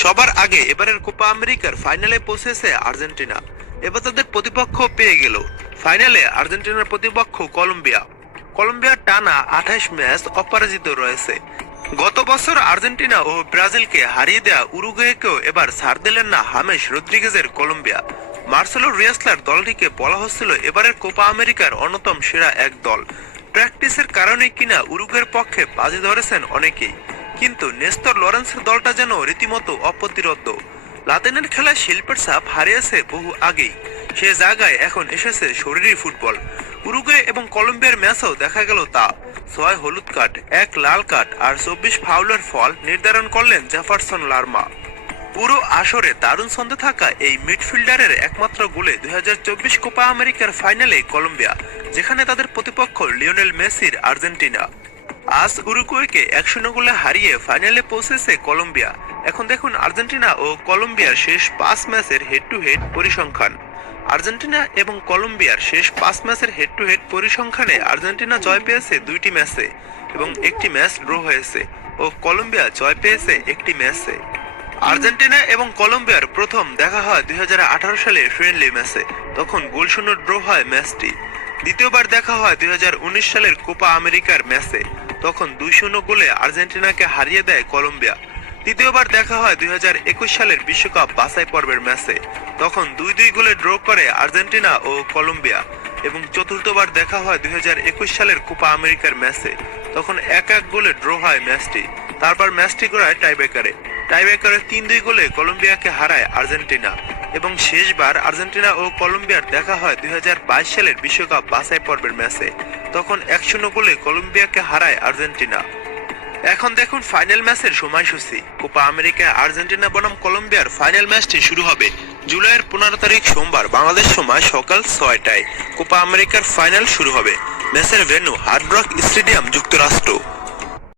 সবার আগে এবারের কোপা আমেরিকার ফাইনালে পৌঁছেছে আর্জেন্টিনা। এবার তাদের প্রতিপক্ষ পেয়ে গেল। ফাইনালে আর্জেন্টিনার প্রতিপক্ষ কলম্বিয়া। কলম্বিয়ার টানা 28 ম্যাচ অপরাজিত রয়েছে। গত বছর আর্জেন্টিনা ও ব্রাজিলকে হারিয়ে দেয়া উরুগুয়েকেও এবার ছাড় দিলেন না হামেস রদ্রিগেজের কলম্বিয়া। মার্সেলো রিয়াসলার দলটিকে বলা হচ্ছিল এবারের কোপা আমেরিকার অন্যতম সেরা এক দল। প্র্যাকটিসের কারণে কিনা উরুগুয়ের পক্ষে বাজি ধরেছেন অনেকেই, কিন্তু নেস্তর লরেন্সের দলটা যেন রীতিমতো অপ্রতিরোধ্য। লাতিনের খেলায় শিল্পের ছাপ হারিয়েছে বহু আগেই, সে জায়গায় এখন এসেছে শরীরী ফুটবল। উরুগুয়ে এবং কলম্বিয়ার ম্যাচেও দেখা গেল তা। 6 হলুদ কার্ড, 1 লাল কার্ড আর 24 ফাউলের ফল নির্ধারণ করলেন জেফারসন লারমা। পুরো আসরে দারুণ ছন্দে থাকা এই মিডফিল্ডারের একমাত্র গোলে 2024 কোপা আমেরিকার ফাইনালে কলম্বিয়া, যেখানে তাদের প্রতিপক্ষ লিওনেল মেসির আর্জেন্টিনা। আজ উরুগুয়েকে 1-0 গোলে হারিয়ে ফাইনালে পৌঁছেছে কলম্বিয়া। এখন দেখুন আর্জেন্টিনা ও কলম্বিয়ার শেষ 5 ম্যাচের হেড টু হেড পরিসংখ্যান। আর্জেন্টিনা এবং কলম্বিয়ার শেষ 5 ম্যাচের হেড টু হেড পরিসংখ্যানে আর্জেন্টিনা জয় পেয়েছে 2টি ম্যাচে এবং 1টি ম্যাচ ড্র হয়েছে ও কলম্বিয়া জয় পেয়েছে 1টি ম্যাচে। আর্জেন্টিনা এবং কলম্বিয়ার প্রথম দেখা হয় 2018 সালে ফ্রেন্ডলি ম্যাচে, তখন গোলশূন্য ড্র হয় ম্যাচটি। দ্বিতীয়বার দেখা হয় 2019 সালের কোপা আমেরিকার ম্যাচে, তখন 2-0 গোলে আর্জেন্টিনাকে হারিয়ে দেয় কলম্বিয়া। তৃতীয়বার দেখা হয় 2021 সালের বিশ্বকাপ বাছাই পর্বের ম্যাচে, তখন 2-2 গোলে ড্র করে আর্জেন্টিনা ও কলম্বিয়া। এবং চতুর্থবার দেখা হয় 2021 সালের কোপা আমেরিকার ম্যাচে, তখন 1-1 গোলে ড্র হয় ম্যাচটি। তারপর ম্যাচটি গড়ায় টাইব্রেকারে। টাইব্রেকারে 3-2 গোলে কলম্বিয়াকে হারায় আর্জেন্টিনা। এবং শেষবার আর্জেন্টিনা ও কলম্বিয়ার দেখা হয় 2022 সালের বিশ্বকাপ বাছাই পর্বের ম্যাচে, তখন 1-0 গোলে কলম্বিয়াকে হারায় আর্জেন্টিনা। এখন দেখুন ফাইনাল ম্যাচের সময়সূচি। কোপা আমেরিকায় আর্জেন্টিনা বনাম কলম্বিয়ার ফাইনাল ম্যাচটি শুরু হবে জুলাইয়ের 15 তারিখ সোমবার বাংলাদেশ সময় সকাল 6টায়। কোপা আমেরিকার ফাইনাল শুরু হবে। ম্যাচের ভেন্যু হার্ড রক স্টেডিয়াম, যুক্তরাষ্ট্র।